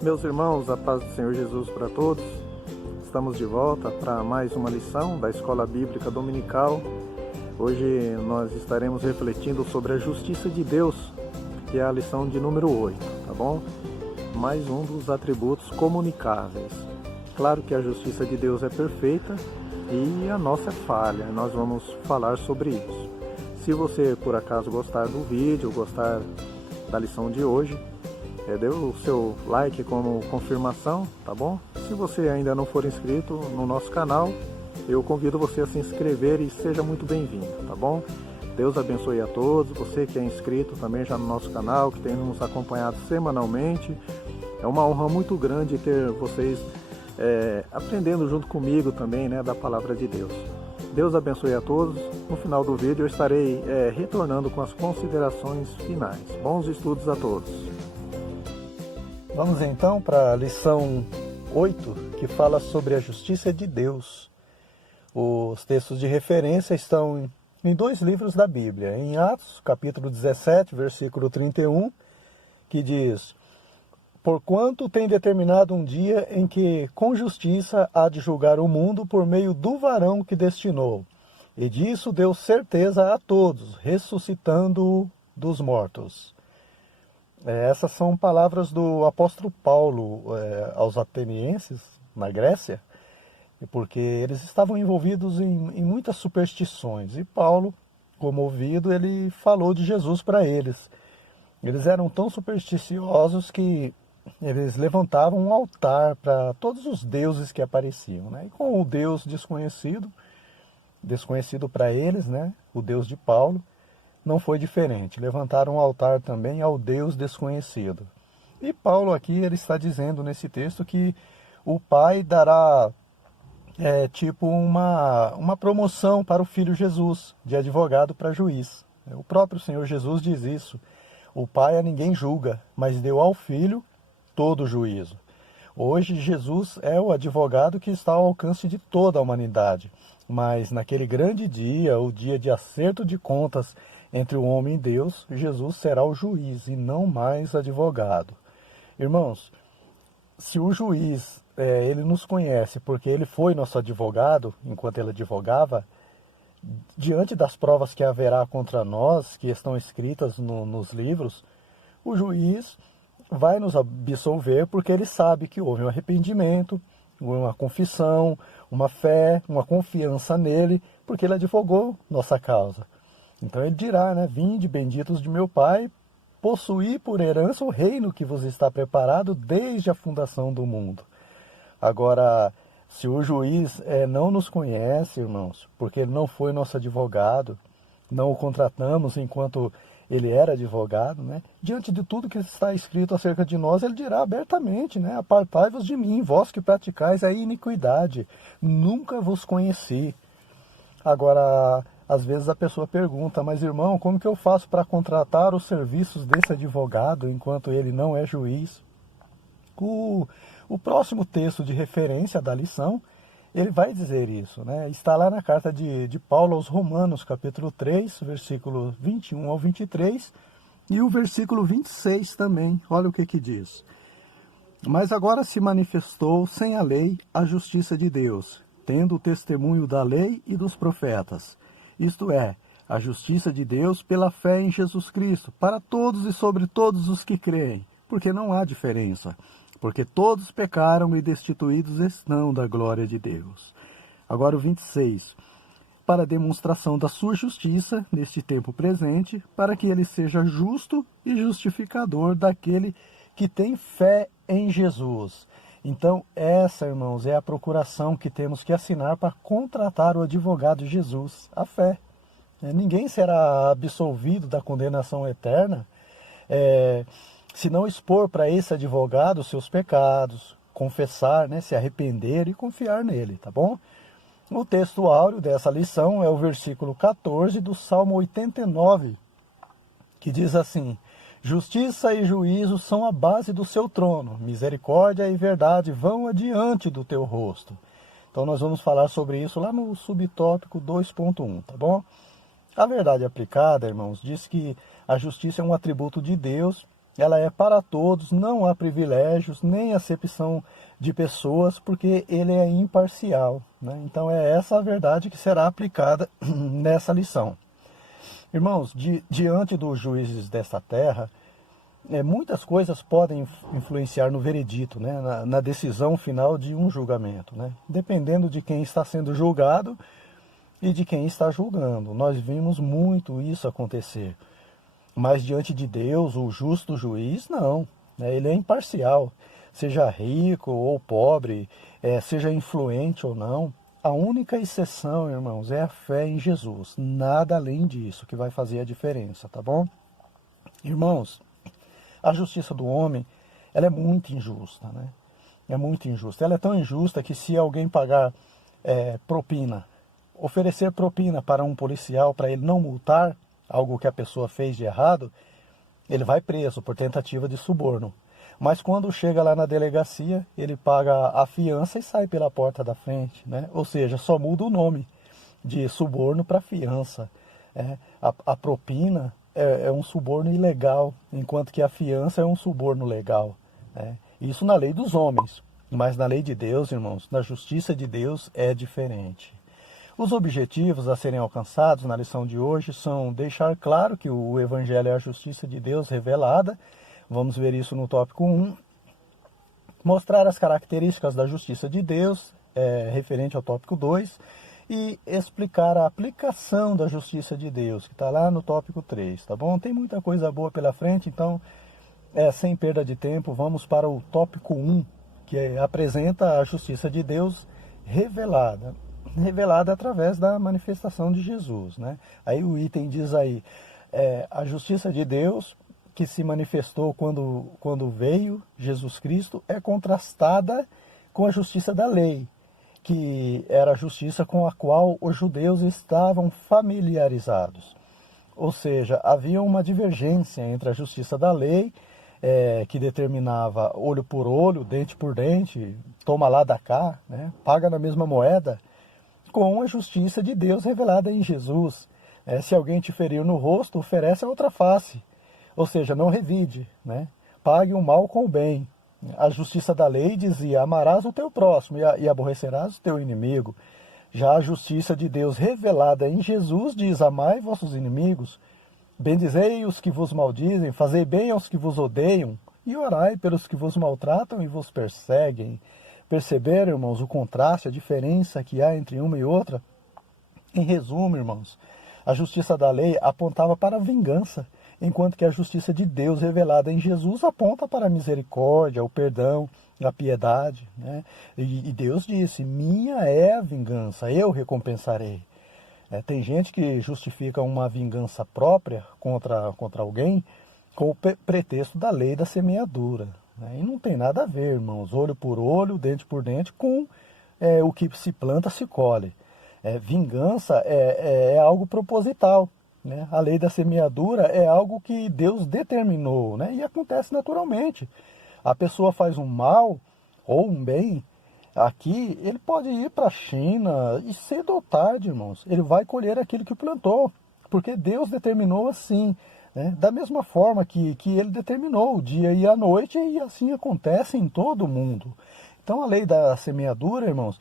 Meus irmãos, a paz do Senhor Jesus para todos. Estamos de volta para mais uma lição da Escola Bíblica Dominical. Hoje nós estaremos refletindo sobre a justiça de Deus, que é a lição de número 8, tá bom? Mais um dos atributos comunicáveis. Claro que a justiça de Deus é perfeita e a nossa é falha. Nós vamos falar sobre isso. Se você por acaso gostar do vídeo, gostar da lição de hoje, dê o seu like como confirmação, tá bom? Se você ainda não for inscrito no nosso canal, eu convido você a se inscrever e seja muito bem-vindo, tá bom? Deus abençoe a todos, você que é inscrito também já no nosso canal, que tem nos acompanhado semanalmente. É uma honra muito grande ter vocês aprendendo junto comigo também, né, da Palavra de Deus. Deus abençoe a todos. No final do vídeo eu estarei retornando com as considerações finais. Bons estudos a todos. Vamos então para a lição 8, que fala sobre a justiça de Deus. Os textos de referência estão em dois livros da Bíblia. Em Atos, capítulo 17, versículo 31, que diz: "Porquanto tem determinado um dia em que com justiça há de julgar o mundo por meio do varão que destinou, e disso deu certeza a todos, ressuscitando-o dos mortos." Essas são palavras do apóstolo Paulo aos atenienses, na Grécia, porque eles estavam envolvidos em muitas superstições. E Paulo, comovido, ele falou de Jesus para eles. Eles eram tão supersticiosos que eles levantavam um altar para todos os deuses que apareciam, né? E com o Deus desconhecido para eles, né? O Deus de Paulo, não foi diferente. Levantaram um altar também ao Deus desconhecido. E Paulo aqui ele está dizendo nesse texto que o Pai dará uma promoção para o Filho Jesus, de advogado para juiz. O próprio Senhor Jesus diz isso. O Pai a ninguém julga, mas deu ao Filho todo o juízo. Hoje Jesus é o advogado que está ao alcance de toda a humanidade. Mas naquele grande dia, o dia de acerto de contas entre o homem e Deus, Jesus será o juiz e não mais advogado. Irmãos, se o juiz ele nos conhece porque ele foi nosso advogado enquanto ele advogava, diante das provas que haverá contra nós, que estão escritas nos livros, o juiz vai nos absolver porque ele sabe que houve um arrependimento, uma confissão, uma fé, uma confiança nele, porque ele advogou nossa causa. Então ele dirá, né: "Vinde, benditos de meu Pai, possuí por herança o reino que vos está preparado desde a fundação do mundo." Agora, se o juiz não nos conhece, irmãos, porque ele não foi nosso advogado, não o contratamos enquanto ele era advogado, né? Diante de tudo que está escrito acerca de nós, ele dirá abertamente, né: "Apartai-vos de mim, vós que praticais a iniquidade, nunca vos conheci." Agora, às vezes a pessoa pergunta: "Mas irmão, como que eu faço para contratar os serviços desse advogado enquanto ele não é juiz?" O próximo texto de referência da lição, ele vai dizer isso, né? Está lá na carta de Paulo aos Romanos, capítulo 3, versículo 21 ao 23, e o versículo 26 também. Olha o que diz: "Mas agora se manifestou sem a lei a justiça de Deus, tendo o testemunho da lei e dos profetas. Isto é, a justiça de Deus pela fé em Jesus Cristo, para todos e sobre todos os que creem, porque não há diferença, porque todos pecaram e destituídos estão da glória de Deus." Agora o 26. "Para a demonstração da sua justiça neste tempo presente, para que ele seja justo e justificador daquele que tem fé em Jesus." Então, essa, irmãos, é a procuração que temos que assinar para contratar o advogado Jesus, a fé. Ninguém será absolvido da condenação eterna se não expor para esse advogado os seus pecados, confessar, né, se arrepender e confiar nele, tá bom? O texto áureo dessa lição é o versículo 14 do Salmo 89, que diz assim: "Justiça e juízo são a base do seu trono, misericórdia e verdade vão adiante do teu rosto." Então nós vamos falar sobre isso lá no subtópico 2.1, tá bom? A verdade aplicada, irmãos, diz que a justiça é um atributo de Deus ela é para todos, não há privilégios, nem acepção de pessoas, porque ele é imparcial, né? Então é essa a verdade que será aplicada nessa lição. Irmãos, diante dos juízes desta terra, muitas coisas podem influenciar no veredito, né? Na decisão final de um julgamento, né? Dependendo de quem está sendo julgado e de quem está julgando. Nós vimos muito isso acontecer. Mas diante de Deus, o justo juiz, não, né? Ele é imparcial. Seja rico ou pobre, seja influente ou não, a única exceção, irmãos, é a fé em Jesus. Nada além disso que vai fazer a diferença, tá bom? Irmãos, a justiça do homem, ela é muito injusta, né? É muito injusta. Ela é tão injusta que se alguém pagar propina, oferecer propina para um policial, para ele não multar algo que a pessoa fez de errado, ele vai preso por tentativa de suborno. Mas quando chega lá na delegacia, ele paga a fiança e sai pela porta da frente, né? Ou seja, só muda o nome de suborno para fiança. A propina é um suborno ilegal, enquanto que a fiança é um suborno legal. Isso na lei dos homens, mas na lei de Deus, irmãos, na justiça de Deus é diferente. Os objetivos a serem alcançados na lição de hoje são deixar claro que o Evangelho é a justiça de Deus revelada, vamos ver isso no tópico 1, mostrar as características da justiça de Deus, referente ao tópico 2, e explicar a aplicação da justiça de Deus, que está lá no tópico 3, tá bom? Tem muita coisa boa pela frente, então, sem perda de tempo, vamos para o tópico 1, que apresenta a justiça de Deus revelada através da manifestação de Jesus, né? Aí o item diz aí, a justiça de Deus que se manifestou quando veio Jesus Cristo é contrastada com a justiça da lei, que era a justiça com a qual os judeus estavam familiarizados. Ou seja, havia uma divergência entre a justiça da lei, que determinava olho por olho, dente por dente, toma lá dá cá, né? Paga na mesma moeda, com a justiça de Deus revelada em Jesus. Se alguém te feriu no rosto, oferece a outra face. Ou seja, não revide, né? Pague o mal com o bem. A justiça da lei dizia, amarás o teu próximo e aborrecerás o teu inimigo. Já a justiça de Deus revelada em Jesus diz, amai vossos inimigos, bendizei os que vos maldizem, fazei bem aos que vos odeiam, e orai pelos que vos maltratam e vos perseguem. Perceberam, irmãos, o contraste, a diferença que há entre uma e outra? Em resumo, irmãos, a justiça da lei apontava para a vingança, enquanto que a justiça de Deus revelada em Jesus aponta para a misericórdia, o perdão, a piedade, né? E Deus disse, minha é a vingança, eu recompensarei. Tem gente que justifica uma vingança própria contra alguém com o pretexto da lei da semeadura, né? E não tem nada a ver, irmãos, olho por olho, dente por dente, com o que se planta se colhe. Vingança é algo proposital, né? A lei da semeadura é algo que Deus determinou, né? E acontece naturalmente. A pessoa faz um mal ou um bem, aqui ele pode ir para a China e cedo ou tarde, irmãos, ele vai colher aquilo que plantou, porque Deus determinou assim, né? Da mesma forma que ele determinou o dia e a noite, e assim acontece em todo o mundo. Então a lei da semeadura, irmãos,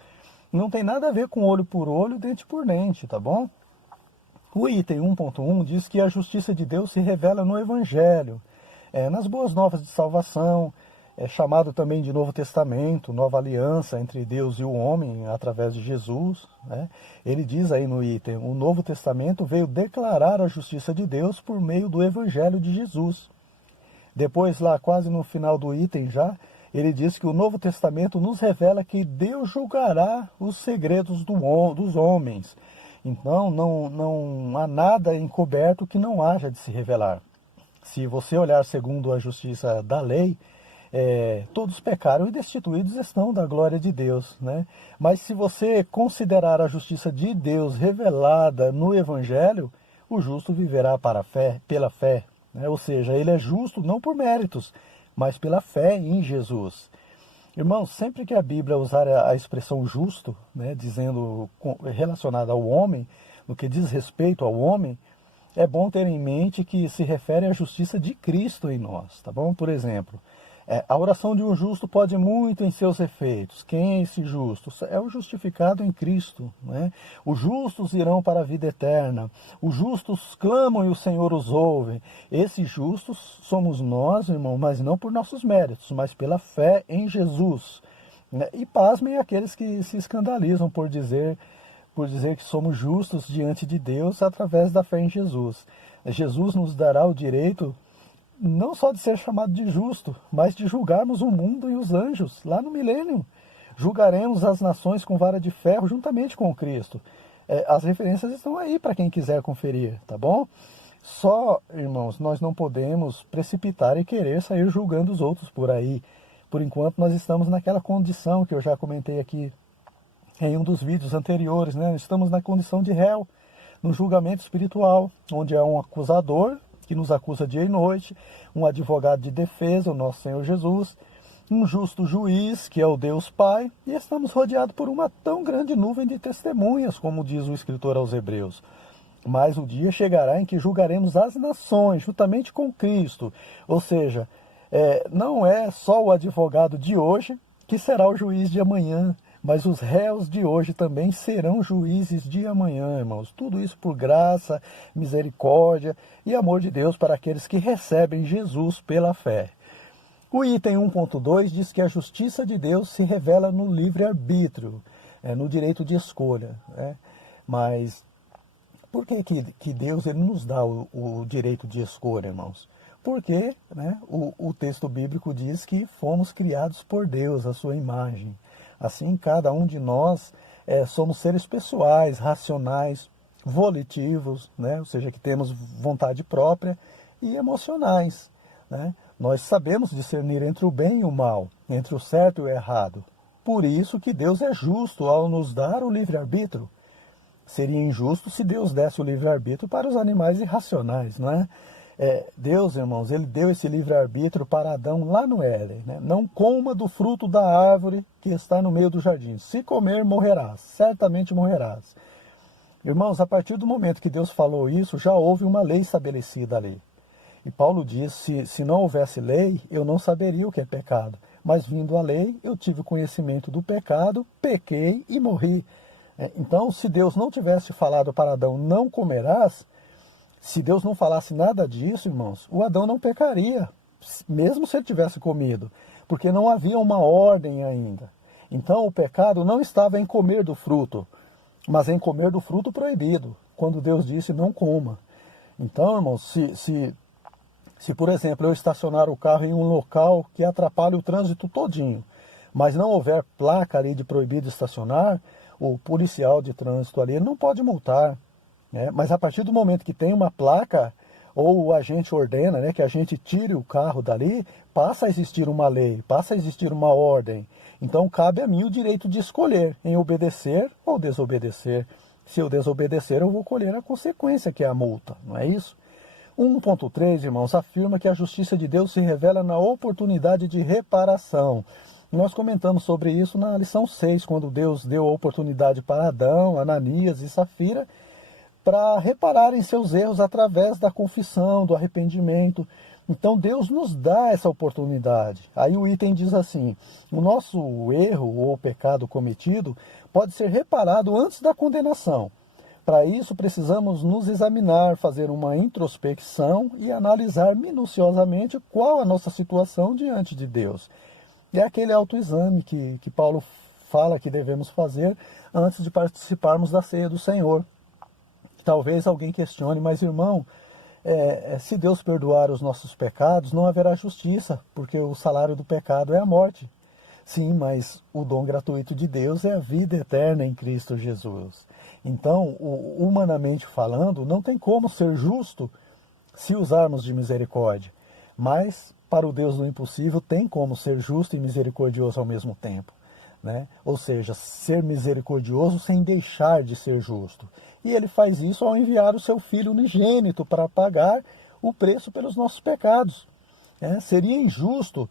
não tem nada a ver com olho por olho, dente por dente, tá bom? O item 1.1 diz que a justiça de Deus se revela no Evangelho, nas boas novas de salvação, chamado também de Novo Testamento, nova aliança entre Deus e o homem através de Jesus, né? Ele diz aí no item, o Novo Testamento veio declarar a justiça de Deus por meio do Evangelho de Jesus. Depois, lá quase no final do item já, ele diz que o Novo Testamento nos revela que Deus julgará os segredos dos homens. Então, não há nada encoberto que não haja de se revelar. Se você olhar segundo a justiça da lei, todos pecaram e destituídos estão da glória de Deus, né? Mas se você considerar a justiça de Deus revelada no Evangelho, o justo viverá pela fé, né? Ou seja, ele é justo não por méritos, mas pela fé em Jesus. Irmãos, sempre que a Bíblia usar a expressão justo, né, dizendo relacionada ao homem, no que diz respeito ao homem, é bom ter em mente que se refere à justiça de Cristo em nós, tá bom? Por exemplo, a oração de um justo pode muito em seus efeitos. Quem é esse justo? É o justificado em Cristo, né? Os justos irão para a vida eterna. Os justos clamam e o Senhor os ouve. Esses justos somos nós, irmão, mas não por nossos méritos, mas pela fé em Jesus. E pasmem aqueles que se escandalizam por dizer que somos justos diante de Deus através da fé em Jesus. Jesus nos dará o direito não só de ser chamado de justo, mas de julgarmos o mundo e os anjos, lá no milênio. Julgaremos as nações com vara de ferro juntamente com Cristo. As referências estão aí para quem quiser conferir, tá bom? Só, irmãos, nós não podemos precipitar e querer sair julgando os outros por aí. Por enquanto nós estamos naquela condição que eu já comentei aqui em um dos vídeos anteriores, né? Estamos na condição de réu, no julgamento espiritual, onde há um acusador que nos acusa dia e noite, um advogado de defesa, o nosso Senhor Jesus, um justo juiz, que é o Deus Pai, e estamos rodeados por uma tão grande nuvem de testemunhas, como diz o escritor aos Hebreus. Mas o dia chegará em que julgaremos as nações, juntamente com Cristo. Ou seja, não é só o advogado de hoje que será o juiz de amanhã, mas os réus de hoje também serão juízes de amanhã, irmãos. Tudo isso por graça, misericórdia e amor de Deus para aqueles que recebem Jesus pela fé. O item 1.2 diz que a justiça de Deus se revela no livre-arbítrio, no direito de escolha. Mas por que Deus ele nos dá o direito de escolha, irmãos? Porque o texto bíblico diz que fomos criados por Deus, a sua imagem. Assim, cada um de nós somos seres pessoais, racionais, volitivos, ou seja, que temos vontade própria e emocionais. Nós sabemos discernir entre o bem e o mal, entre o certo e o errado. Por isso que Deus é justo ao nos dar o livre-arbítrio. Seria injusto se Deus desse o livre-arbítrio para os animais irracionais, não é? Deus, irmãos, ele deu esse livre-arbítrio para Adão lá no Éden. Não coma do fruto da árvore que está no meio do jardim. Se comer, morrerás. Certamente morrerás. Irmãos, a partir do momento que Deus falou isso, já houve uma lei estabelecida ali. E Paulo diz, se não houvesse lei, eu não saberia o que é pecado. Mas vindo a lei, eu tive conhecimento do pecado, pequei e morri. Então, se Deus não tivesse falado para Adão, não comerás, se Deus não falasse nada disso, irmãos, o Adão não pecaria, mesmo se ele tivesse comido, porque não havia uma ordem ainda. Então o pecado não estava em comer do fruto, mas em comer do fruto proibido, quando Deus disse não coma. Então, irmãos, se por exemplo eu estacionar o carro em um local que atrapalha o trânsito todinho, mas não houver placa ali de proibido estacionar, o policial de trânsito ali não pode multar. Mas a partir do momento que tem uma placa, ou o agente ordena que a gente tire o carro dali, passa a existir uma lei, passa a existir uma ordem. Então cabe a mim o direito de escolher em obedecer ou desobedecer. Se eu desobedecer, eu vou colher a consequência, que é a multa, não é isso? 1.3, irmãos, afirma que a justiça de Deus se revela na oportunidade de reparação. Nós comentamos sobre isso na lição 6, quando Deus deu a oportunidade para Adão, Ananias e Safira, para repararem seus erros através da confissão, do arrependimento. Então Deus nos dá essa oportunidade. Aí o item diz assim, o nosso erro ou pecado cometido pode ser reparado antes da condenação. Para isso precisamos nos examinar, fazer uma introspecção e analisar minuciosamente qual a nossa situação diante de Deus. É aquele autoexame que Paulo fala que devemos fazer antes de participarmos da ceia do Senhor. Talvez alguém questione, mas irmão, se Deus perdoar os nossos pecados, não haverá justiça, porque o salário do pecado é a morte. Sim, mas o dom gratuito de Deus é a vida eterna em Cristo Jesus. Então, humanamente falando, não tem como ser justo se usarmos de misericórdia. Mas, para o Deus do impossível, tem como ser justo e misericordioso ao mesmo tempo. Ou seja, ser misericordioso sem deixar de ser justo. E ele faz isso ao enviar o seu Filho unigênito para pagar o preço pelos nossos pecados. Seria injusto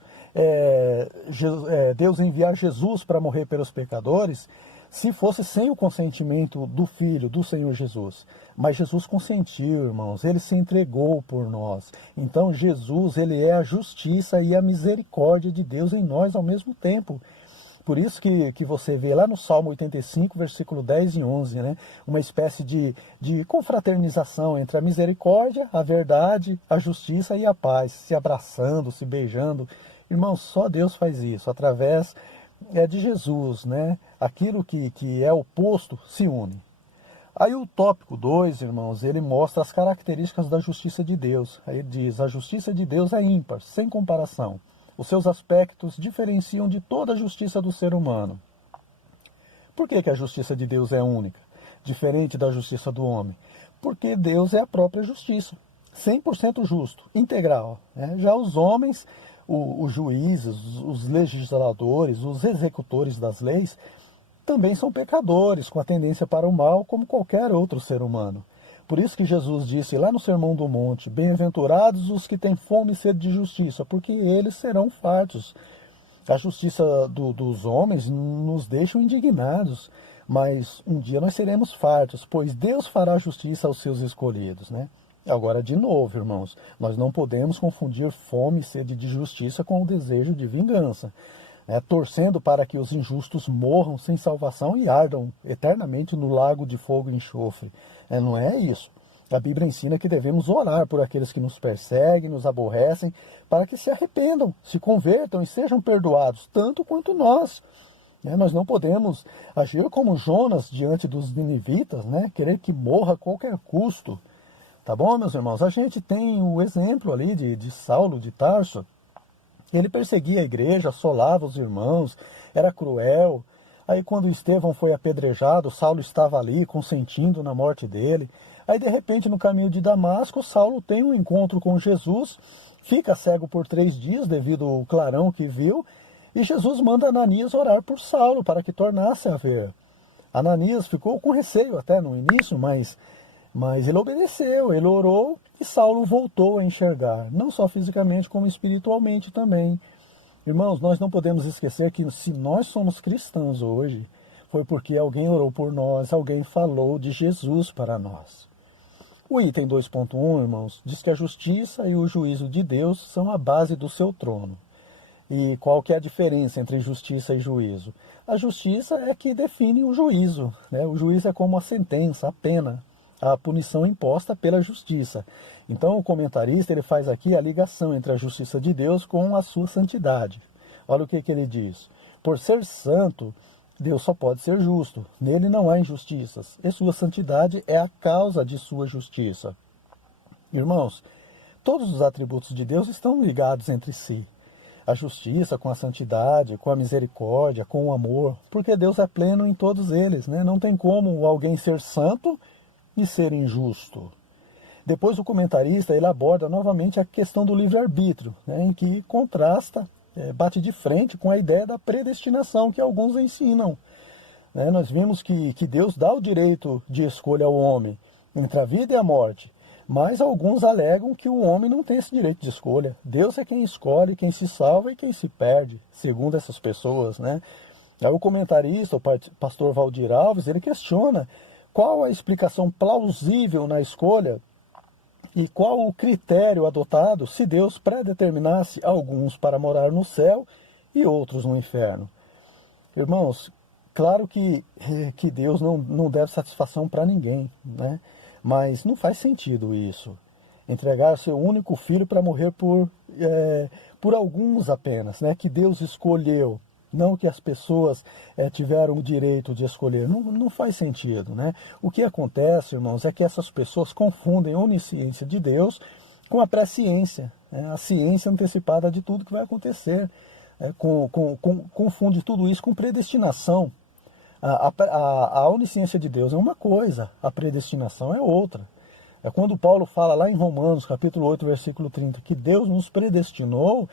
Deus enviar Jesus para morrer pelos pecadores, se fosse sem o consentimento do Filho, do Senhor Jesus. Mas Jesus consentiu, irmãos, ele se entregou por nós. Então Jesus, ele é a justiça e a misericórdia de Deus em nós ao mesmo tempo. Por isso que você vê lá no Salmo 85, versículo 10 e 11, né? Uma espécie de confraternização entre a misericórdia, a verdade, a justiça e a paz, se abraçando, se beijando. Irmãos, só Deus faz isso, através de Jesus, né? Aquilo que é oposto se une. Aí o tópico 2, irmãos, ele mostra as características da justiça de Deus. Aí ele diz, a justiça de Deus é ímpar, sem comparação. Os seus aspectos diferenciam de toda a justiça do ser humano. Por que a justiça de Deus é única, diferente da justiça do homem? Porque Deus é a própria justiça, 100% justo, integral. Né? Já os homens, os juízes, os legisladores, os executores das leis, também são pecadores, com a tendência para o mal, como qualquer outro ser humano. Por isso que Jesus disse lá no Sermão do Monte, bem-aventurados os que têm fome e sede de justiça, porque eles serão fartos. A justiça dos homens nos deixa indignados, mas um dia nós seremos fartos, pois Deus fará justiça aos seus escolhidos, né? Agora, de novo, irmãos, nós não podemos confundir fome e sede de justiça com o desejo de vingança, torcendo para que os injustos morram sem salvação e ardam eternamente no lago de fogo e enxofre. Não é isso. A Bíblia ensina que devemos orar por aqueles que nos perseguem, nos aborrecem, para que se arrependam, se convertam e sejam perdoados, tanto quanto nós. Nós não podemos agir como Jonas diante dos ninivitas, querer que morra a qualquer custo. Tá bom, meus irmãos? A gente tem o exemplo ali de Saulo de Tarso. Ele perseguia a igreja, assolava os irmãos, era cruel. Aí quando Estevão foi apedrejado, Saulo estava ali consentindo na morte dele. Aí de repente no caminho de Damasco, Saulo tem um encontro com Jesus, fica cego por 3 dias devido ao clarão que viu, e Jesus manda Ananias orar por Saulo para que tornasse a ver. Ananias ficou com receio até no início, mas ele obedeceu, ele orou e Saulo voltou a enxergar, não só fisicamente como espiritualmente também. Irmãos, nós não podemos esquecer que se nós somos cristãos hoje, foi porque alguém orou por nós, alguém falou de Jesus para nós. O item 2.1, irmãos, diz que a justiça e o juízo de Deus são a base do seu trono. E qual que é a diferença entre justiça e juízo? A justiça é que define o juízo, né? O juízo é como a sentença, a pena, a punição imposta pela justiça. Então o comentarista ele faz aqui a ligação entre a justiça de Deus com a sua santidade. Olha o que ele diz. Por ser santo, Deus só pode ser justo. Nele não há injustiças. E sua santidade é a causa de sua justiça. Irmãos, todos os atributos de Deus estão ligados entre si. A justiça com a santidade, com a misericórdia, com o amor. Porque Deus é pleno em todos eles, né? Não tem como alguém ser santo e ser injusto. Depois o comentarista ele aborda novamente a questão do livre-arbítrio, né, em que contrasta, bate de frente com a ideia da predestinação que alguns ensinam. Nós vimos que Deus dá o direito de escolha ao homem entre a vida e a morte, mas alguns alegam que o homem não tem esse direito de escolha. Deus é quem escolhe, quem se salva e quem se perde, segundo essas pessoas. Aí o comentarista, o pastor Valdir Alves, ele questiona qual a explicação plausível na escolha e qual o critério adotado se Deus predeterminasse alguns para morar no céu e outros no inferno. Irmãos, claro que Deus não deve satisfação para ninguém, né? Mas não faz sentido isso. Entregar seu único filho para morrer por alguns apenas, né? Que Deus escolheu. Não que as pessoas tiveram o direito de escolher. Não faz sentido, né? O que acontece, irmãos, é que essas pessoas confundem a onisciência de Deus com a presciência, né? A ciência antecipada de tudo que vai acontecer. Confunde tudo isso com predestinação. A onisciência de Deus é uma coisa, a predestinação é outra. É quando Paulo fala lá em Romanos, capítulo 8, versículo 30, que Deus nos predestinou,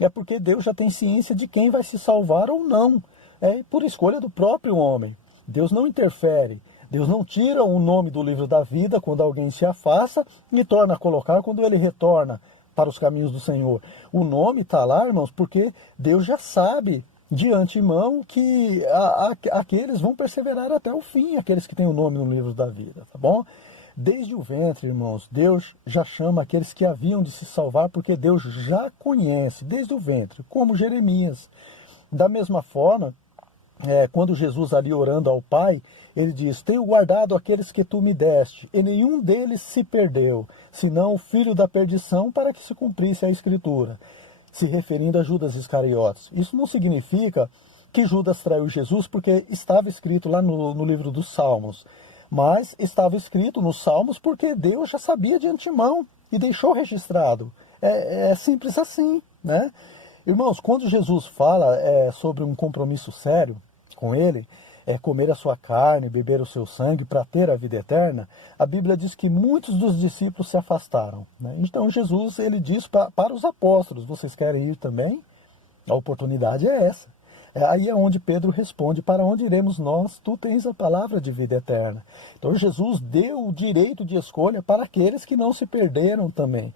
é porque Deus já tem ciência de quem vai se salvar ou não. É por escolha do próprio homem. Deus não interfere. Deus não tira o nome do livro da vida quando alguém se afasta e torna a colocar quando ele retorna para os caminhos do Senhor. O nome está lá, irmãos, porque Deus já sabe de antemão que aqueles vão perseverar até o fim, aqueles que têm o nome no livro da vida, tá bom? Desde o ventre, irmãos, Deus já chama aqueles que haviam de se salvar, porque Deus já conhece, desde o ventre, como Jeremias. Da mesma forma, quando Jesus ali orando ao Pai, ele diz: tenho guardado aqueles que tu me deste, e nenhum deles se perdeu, senão o filho da perdição, para que se cumprisse a Escritura. Se referindo a Judas Iscariotes. Isso não significa que Judas traiu Jesus, porque estava escrito lá no livro dos Salmos. Mas estava escrito nos Salmos porque Deus já sabia de antemão e deixou registrado. É simples assim, né? Irmãos, quando Jesus fala sobre um compromisso sério com ele, comer a sua carne, beber o seu sangue para ter a vida eterna, a Bíblia diz que muitos dos discípulos se afastaram, né? Então Jesus, ele diz para os apóstolos: vocês querem ir também? A oportunidade é essa. Aí é onde Pedro responde: para onde iremos nós? Tu tens a palavra de vida eterna. Então Jesus deu o direito de escolha para aqueles que não se perderam também.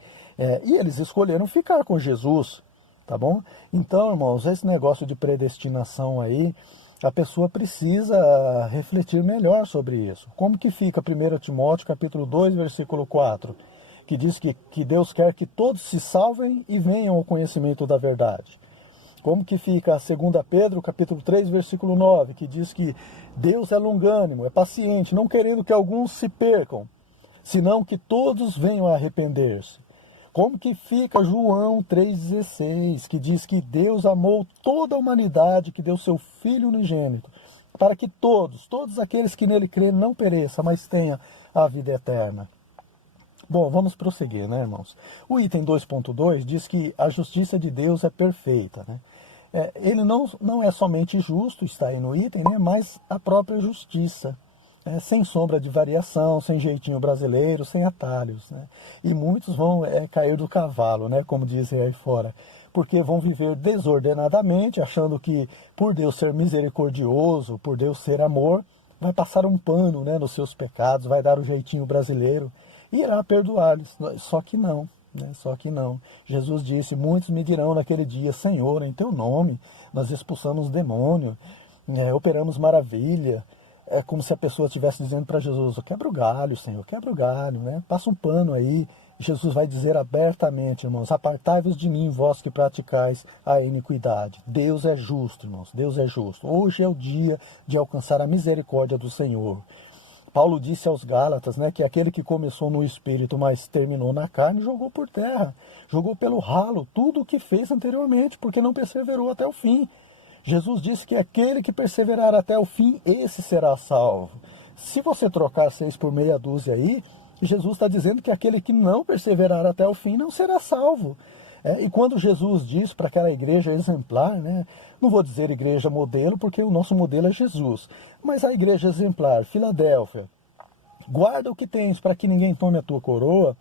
E eles escolheram ficar com Jesus, tá bom? Então, irmãos, esse negócio de predestinação aí, a pessoa precisa refletir melhor sobre isso. Como que fica 1 Timóteo capítulo 2, versículo 4, que diz que Deus quer que todos se salvem e venham ao conhecimento da verdade. Como que fica 2 Pedro capítulo 3, versículo 9, que diz que Deus é longânimo, é paciente, não querendo que alguns se percam, senão que todos venham a arrepender-se. Como que fica João 3,16, que diz que Deus amou toda a humanidade, que deu seu Filho unigênito, para que todos aqueles que nele creem não pereçam, mas tenham a vida eterna. Bom, vamos prosseguir, né, irmãos? O item 2.2 diz que a justiça de Deus é perfeita, né? Ele não é somente justo, está aí no item, né, mas a própria justiça, sem sombra de variação, sem jeitinho brasileiro, sem atalhos, né? E muitos vão cair do cavalo, né, como dizem aí fora, porque vão viver desordenadamente, achando que por Deus ser misericordioso, por Deus ser amor, vai passar um pano, né, nos seus pecados, vai dar o jeitinho brasileiro e irá perdoar-lhes. Só que não. Só que não. Jesus disse: muitos me dirão naquele dia: Senhor, em teu nome nós expulsamos demônio, operamos maravilha. É como se a pessoa estivesse dizendo para Jesus: quebra o galho, Senhor, quebra o galho, né? Passa um pano aí. Jesus vai dizer abertamente: irmãos, apartai-vos de mim, vós que praticais a iniquidade. Deus é justo, irmãos, Deus é justo. Hoje é o dia de alcançar a misericórdia do Senhor. Paulo disse aos Gálatas, né, que aquele que começou no espírito, mas terminou na carne, jogou por terra, jogou pelo ralo tudo o que fez anteriormente, porque não perseverou até o fim. Jesus disse que aquele que perseverar até o fim, esse será salvo. Se você trocar 6 por meia dúzia aí, Jesus está dizendo que aquele que não perseverar até o fim não será salvo. E quando Jesus diz para aquela igreja exemplar, né, não vou dizer igreja modelo, porque o nosso modelo é Jesus, mas a igreja exemplar, Filadélfia, guarda o que tens para que ninguém tome a tua coroa,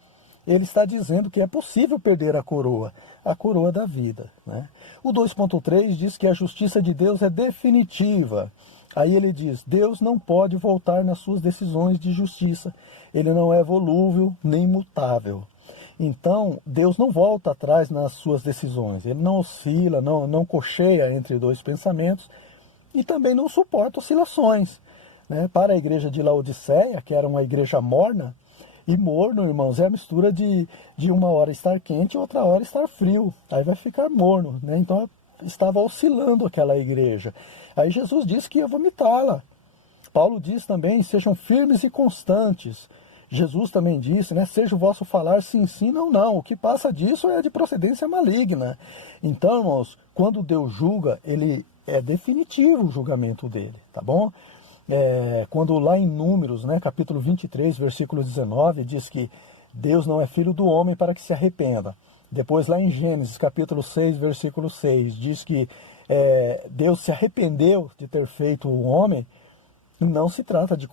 ele está dizendo que é possível perder a coroa da vida, né? O 2.3 diz que a justiça de Deus é definitiva. Aí ele diz: Deus não pode voltar nas suas decisões de justiça, ele não é volúvel nem mutável. Então, Deus não volta atrás nas suas decisões, ele não oscila, não cocheia entre dois pensamentos e também não suporta oscilações, né? Para a igreja de Laodiceia, que era uma igreja morna, e morno, irmãos, é a mistura de uma hora estar quente e outra hora estar frio, aí vai ficar morno, né? Então estava oscilando aquela igreja. Aí Jesus disse que ia vomitá-la. Paulo diz também: sejam firmes e constantes. Jesus também disse, né, seja o vosso falar sim, sim, não, não. O que passa disso é de procedência maligna. Então, irmãos, quando Deus julga, ele é definitivo o julgamento dele, tá bom? Quando lá em Números, né, capítulo 23, versículo 19, diz que Deus não é filho do homem para que se arrependa. Depois lá em Gênesis, capítulo 6, versículo 6, diz que Deus se arrependeu de ter feito o homem. Não se trata de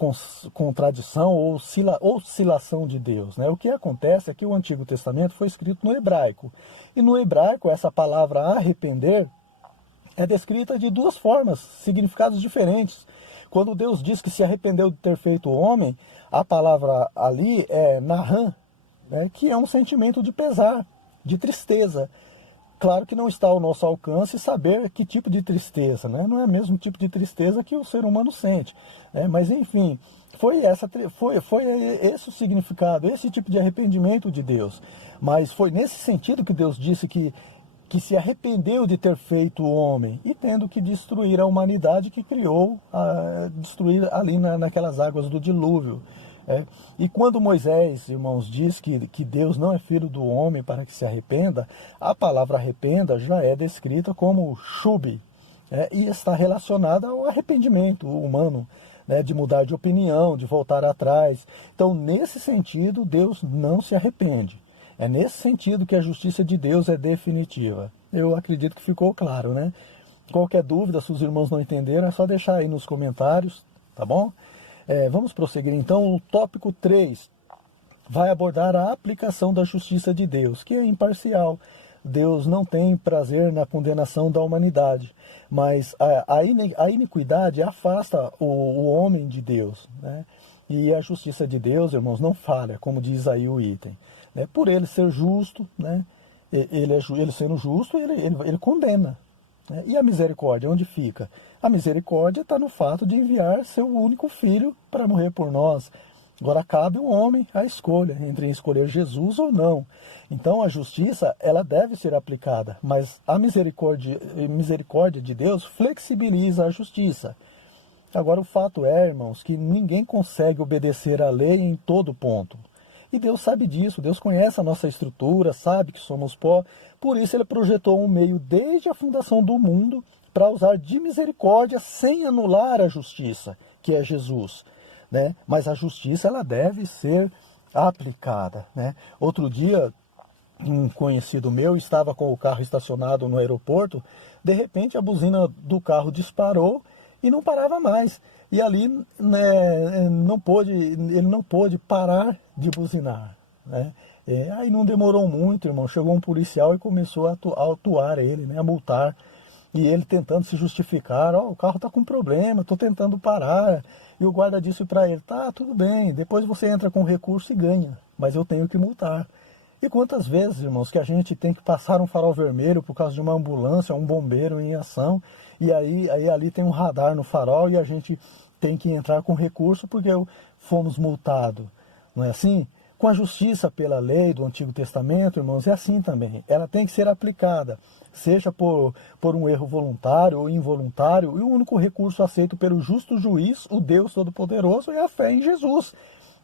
contradição ou oscilação de Deus, né? O que acontece é que o Antigo Testamento foi escrito no hebraico. E no hebraico, essa palavra arrepender é descrita de duas formas, significados diferentes. Quando Deus diz que se arrependeu de ter feito o homem, a palavra ali é nahan, né? Que é um sentimento de pesar, de tristeza. Claro que não está ao nosso alcance saber que tipo de tristeza, né? Não é o mesmo tipo de tristeza que o ser humano sente, né? Mas enfim, foi esse o significado, esse tipo de arrependimento de Deus. Mas foi nesse sentido que Deus disse que se arrependeu de ter feito o homem e tendo que destruir a humanidade que criou, destruir ali naquelas águas do dilúvio. E quando Moisés, irmãos, diz que Deus não é filho do homem para que se arrependa, a palavra arrependa já é descrita como shub, e está relacionada ao arrependimento humano, né, de mudar de opinião, de voltar atrás. Então, nesse sentido, Deus não se arrepende. É nesse sentido que a justiça de Deus é definitiva. Eu acredito que ficou claro, né? Qualquer dúvida, se os irmãos não entenderam, é só deixar aí nos comentários, tá bom? Vamos prosseguir então. O tópico 3 vai abordar a aplicação da justiça de Deus, que é imparcial. Deus não tem prazer na condenação da humanidade, mas a iniquidade afasta o homem de Deus, né? E a justiça de Deus, irmãos, não falha, como diz aí o item. Por ele ser justo, né? Ele sendo justo, ele condena. Né? E a misericórdia, onde fica? A misericórdia está no fato de enviar seu único filho para morrer por nós. Agora cabe ao homem a escolha entre escolher Jesus ou não. Então a justiça, ela deve ser aplicada, mas a misericórdia de Deus flexibiliza a justiça. Agora o fato é, irmãos, que ninguém consegue obedecer à lei em todo ponto. E Deus sabe disso, Deus conhece a nossa estrutura, sabe que somos pó, por isso ele projetou um meio desde a fundação do mundo para usar de misericórdia sem anular a justiça, que é Jesus. Né? Mas a justiça, ela deve ser aplicada. Né? Outro dia, um conhecido meu estava com o carro estacionado no aeroporto, de repente a buzina do carro disparou e não parava mais. E ali, né, ele não pôde parar de buzinar. Né? Aí não demorou muito, irmão, chegou um policial e começou a autuar ele, né, a multar. E ele tentando se justificar, o carro está com problema, estou tentando parar. E o guarda disse para ele, tá, tudo bem, depois você entra com recurso e ganha, mas eu tenho que multar. E quantas vezes, irmãos, que a gente tem que passar um farol vermelho por causa de uma ambulância, um bombeiro em ação, e aí ali tem um radar no farol e a gente tem que entrar com recurso porque fomos multados. Não é assim? Com a justiça pela lei do Antigo Testamento, irmãos, é assim também. Ela tem que ser aplicada, seja por um erro voluntário ou involuntário, e o único recurso aceito pelo justo juiz, o Deus Todo-Poderoso, é a fé em Jesus.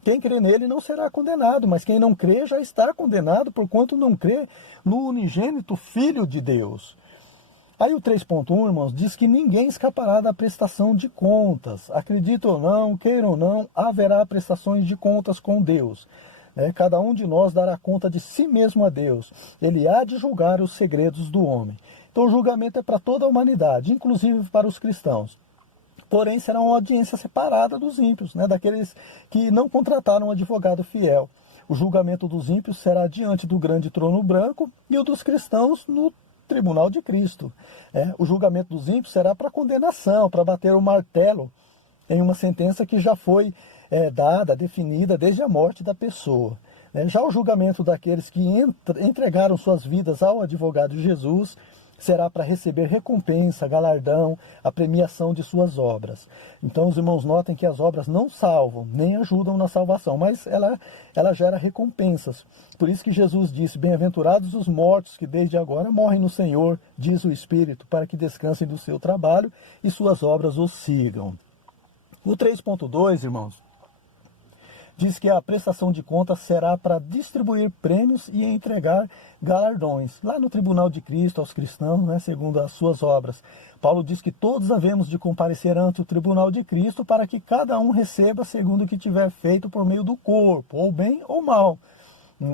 Quem crê nele não será condenado, mas quem não crê já está condenado, porquanto não crê no unigênito Filho de Deus. Aí o 3.1, irmãos, diz que ninguém escapará da prestação de contas. Acredite ou não, queira ou não, haverá prestações de contas com Deus. Cada um de nós dará conta de si mesmo a Deus. Ele há de julgar os segredos do homem. Então o julgamento é para toda a humanidade, inclusive para os cristãos. Porém, será uma audiência separada dos ímpios, daqueles que não contrataram um advogado fiel. O julgamento dos ímpios será diante do grande trono branco e o dos cristãos no tribunal de Cristo. O julgamento dos ímpios será para condenação, para bater o martelo em uma sentença que já foi dada, definida desde a morte da pessoa. Já o julgamento daqueles que entregaram suas vidas ao advogado Jesus será para receber recompensa, galardão, a premiação de suas obras. Então os irmãos notem que as obras não salvam, nem ajudam na salvação, mas ela gera recompensas. Por isso que Jesus disse, bem-aventurados os mortos que desde agora morrem no Senhor, diz o Espírito, para que descansem do seu trabalho e suas obras os sigam. O 3.2, irmãos, diz que a prestação de contas será para distribuir prêmios e entregar galardões. Lá no tribunal de Cristo, aos cristãos, segundo as suas obras. Paulo diz que todos havemos de comparecer ante o tribunal de Cristo para que cada um receba segundo o que tiver feito por meio do corpo, ou bem ou mal.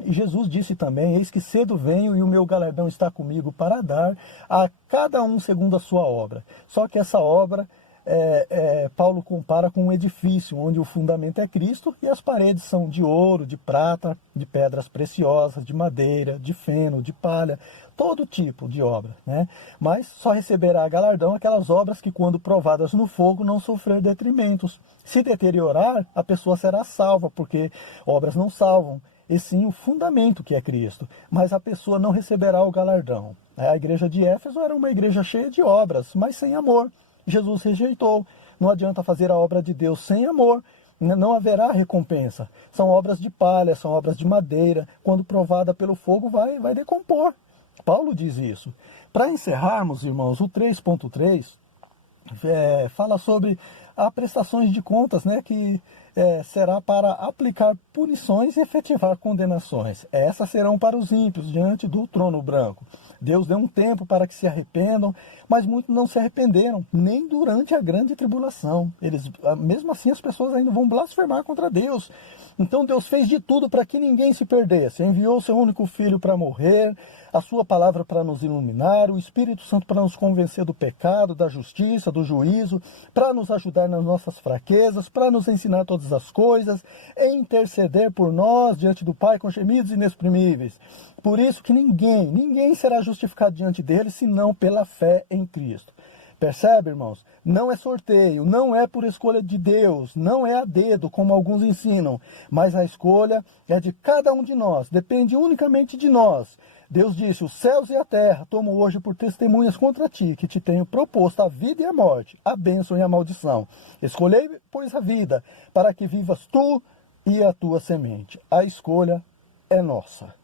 E Jesus disse também, eis que cedo venho e o meu galardão está comigo para dar a cada um segundo a sua obra. Só que essa obra Paulo compara com um edifício onde o fundamento é Cristo e as paredes são de ouro, de prata, de pedras preciosas, de madeira, de feno, de palha, todo tipo de obra. Mas só receberá galardão aquelas obras que, quando provadas no fogo, não sofrer detrimentos. Se deteriorar, a pessoa será salva, porque obras não salvam. e sim o fundamento que é Cristo, mas a pessoa não receberá o galardão. A igreja de Éfeso era uma igreja cheia de obras, mas sem amor. Jesus rejeitou. Não adianta fazer a obra de Deus sem amor, não haverá recompensa. São obras de palha, são obras de madeira, quando provada pelo fogo vai decompor. Paulo diz isso. Para encerrarmos, irmãos, o 3.3 fala sobre a prestações de contas, né, que será para aplicar punições e efetivar condenações. Essas serão para os ímpios diante do trono branco. Deus deu um tempo para que se arrependam, mas muitos não se arrependeram, nem durante a grande tribulação. Mesmo assim, as pessoas ainda vão blasfemar contra Deus. Então Deus fez de tudo para que ninguém se perdesse. Enviou o seu único filho para morrer, a sua palavra para nos iluminar, o Espírito Santo para nos convencer do pecado, da justiça, do juízo, para nos ajudar nas nossas fraquezas, para nos ensinar todas as coisas, e interceder por nós diante do Pai com gemidos inexprimíveis. Por isso que ninguém será justificado diante dele, senão pela fé em Cristo. Percebe, irmãos? Não é sorteio, não é por escolha de Deus, não é a dedo, como alguns ensinam, mas a escolha é de cada um de nós, depende unicamente de nós. Deus disse, os céus e a terra tomo hoje por testemunhas contra ti, que te tenho proposto a vida e a morte, a bênção e a maldição. Escolhei, pois, a vida, para que vivas tu e a tua semente. A escolha é nossa.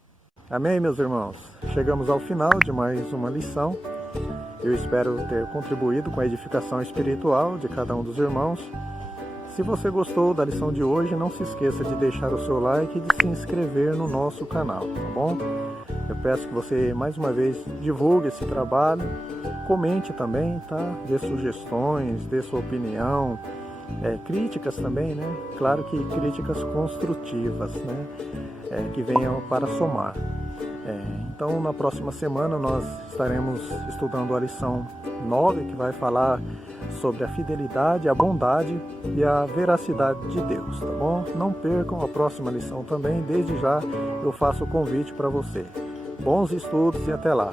Amém, meus irmãos? Chegamos ao final de mais uma lição. Eu espero ter contribuído com a edificação espiritual de cada um dos irmãos. Se você gostou da lição de hoje, não se esqueça de deixar o seu like e de se inscrever no nosso canal, tá bom? Eu peço que você, mais uma vez, divulgue esse trabalho, comente também, tá? Dê sugestões, dê sua opinião, críticas também, né? Claro que críticas construtivas, né? Que venham para somar. Então, na próxima semana, nós estaremos estudando a lição 9, que vai falar sobre a fidelidade, a bondade e a veracidade de Deus, tá bom? Não percam a próxima lição também, desde já eu faço o convite para você. Bons estudos e até lá!